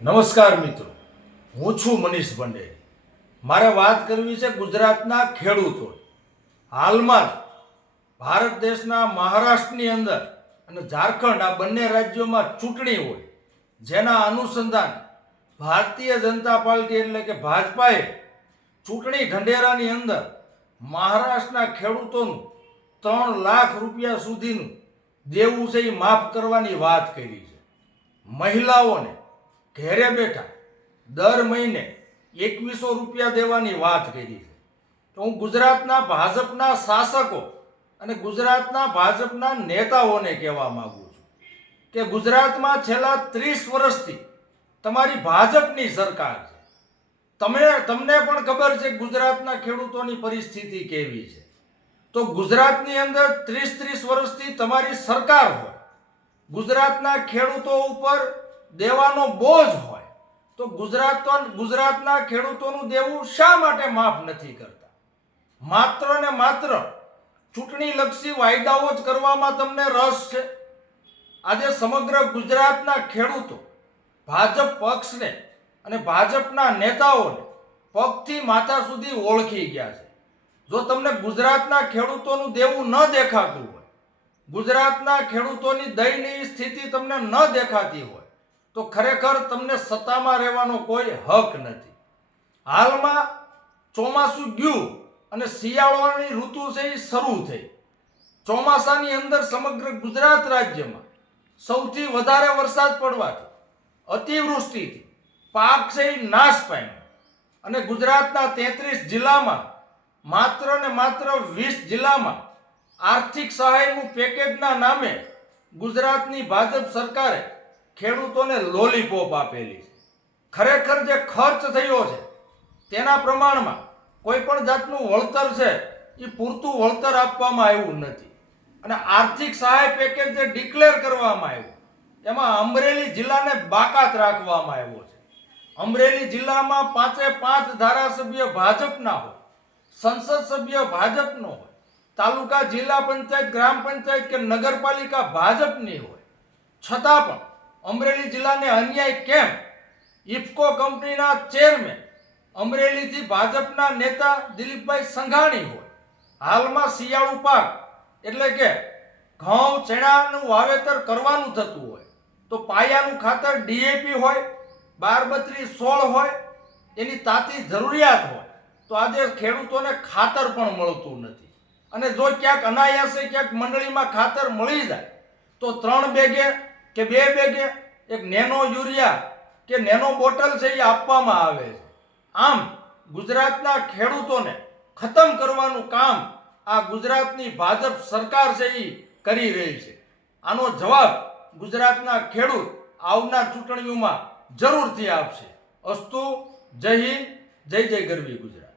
નમસ્કાર મિત્રો. હું છું મનીષ ભંડેરી. મારે વાત કરવી છે ગુજરાતના ખેડૂતો હાલમાં જ ભારત દેશના મહારાષ્ટ્રની અંદર અને ઝારખંડ આ બંને રાજ્યોમાં ચૂંટણી હોય, જેના અનુસંધાન ભારતીય જનતા પાર્ટી એટલે કે ભાજપાએ ચૂંટણી ઢંઢેરાની અંદર મહારાષ્ટ્રના ખેડૂતોનું ત્રણ લાખ રૂપિયા સુધીનું દેવું છે એ માફ કરવાની વાત કરી છે. મહિલાઓને ઘેરે બેઠા દર મહિને એકવીસો રૂપિયા દેવાની વાત કરી છે. તો હું ગુજરાતના ભાજપના શાસકો અને ગુજરાતના ભાજપના નેતાઓને કહેવા માગું છું કે ગુજરાતમાં છેલ્લા ત્રીસ વર્ષથી તમારી ભાજપની સરકાર છે. તમે, તમને પણ ખબર છે ગુજરાતના ખેડૂતોની પરિસ્થિતિ કેવી છે. તો ગુજરાતની અંદર ત્રીસ ત્રીસ વર્ષથી તમારી સરકાર હોય, ગુજરાતના ખેડૂતો ઉપર દેવાનો બોજ હોય, તો ગુજરાત ગુજરાતના ખેડૂતોનું દેવું શા માટે માફ નથી કરતા? માત્ર ને માત્ર ચૂંટણીલક્ષી વાયદાઓ જ કરવામાં તમને રસ છે? આજે સમગ્ર ગુજરાતના ખેડૂતો ભાજપ પક્ષને અને ભાજપના નેતાઓને પગથી માથા સુધી ઓળખી ગયા છે. જો તમને ગુજરાતના ખેડૂતોનું દેવું ન દેખાતું હોય, ગુજરાતના ખેડૂતોની દયનીય સ્થિતિ તમને ન દેખાતી હોય તો ખરેખર તમને સત્તામાં રહેવાનો કોઈ હક નથી. હાલમાં ચોમાસું ગયું અને શિયાળાની ઋતુ છે એ શરૂ થઈ. ચોમાસાની અંદર સમગ્ર ગુજરાત રાજ્યમાં સૌથી વધારે વરસાદ પડવાથી, અતિવૃષ્ટિથી, પાક છે એ નાશ પામ્યો. અને ગુજરાતના તેત્રીસ જિલ્લામાં માત્ર ને માત્ર વીસ જિલ્લામાં આર્થિક સહાયનું પેકેજના નામે ગુજરાતની ભાજપ સરકારે ખેડૂતોને લોલીપોપ આપેલી છે. ખરેખર જે ખર્ચ થયો છે, તેના પ્રમાણમાં કોઈ પણ જાતનું વળતર છે, એ પૂરતું વળતર આપવામાં આવ્યું નથી. અને આર્થિક સહાય પેકેજ જે ડિક્લેર કરવામાં આવ્યું, એમાં અમરેલી જિલ્લાને બાકાત રાખવામાં આવ્યો છે. અમરેલી જિલ્લામાં પાંચે પાંચ ધારાસભ્ય ભાજપના હોય, સંસદ સભ્ય ભાજપનો હોય, તાલુકા જિલ્લા પંચાયત, ગ્રામ પંચાયત કે નગરપાલિકા ભાજપની હોય. છતાં પણ અમરેલી જિલ્લાને અન્યાય કેમ? ઇફકો કંપનીના ચેરમેન, અમરેલીથી ભાજપના નેતા દિલીપભાઈ સંઘાણી હોય. હાલમાં શિયાળુ પાક, એટલે કે ઘઉં, ચણાનું વાવેતર કરવાનું થતું હોય. તો પાયાનું ખાતર ડીએપી હોય બાર બત્રીસ સોળ હોય, એની તાતી જરૂરિયાત હોય. તો આજે ખેડૂતોને ખાતર પણ મળતું નથી. અને જો ક્યાંક અનાયાસે ક્યાંક મંડળીમાં ખાતર મળી જાય, તો ત્રણ બેગે કે બે બેગે એક નેનો યુરિયા કે નેનો બોટલ છે એ આપવામાં આવે છે. આમ ગુજરાતના ખેડૂતોને ખતમ કરવાનું કામ આ ગુજરાતની ભાજપ સરકાર છે એ કરી રહી છે. આનો જવાબ ગુજરાતના ખેડૂત આવનાર ચૂંટણીઓમાં જરૂરથી આપશે. અસ્તુ, જય હિન્દ, જય જય ગરવી ગુજરાત.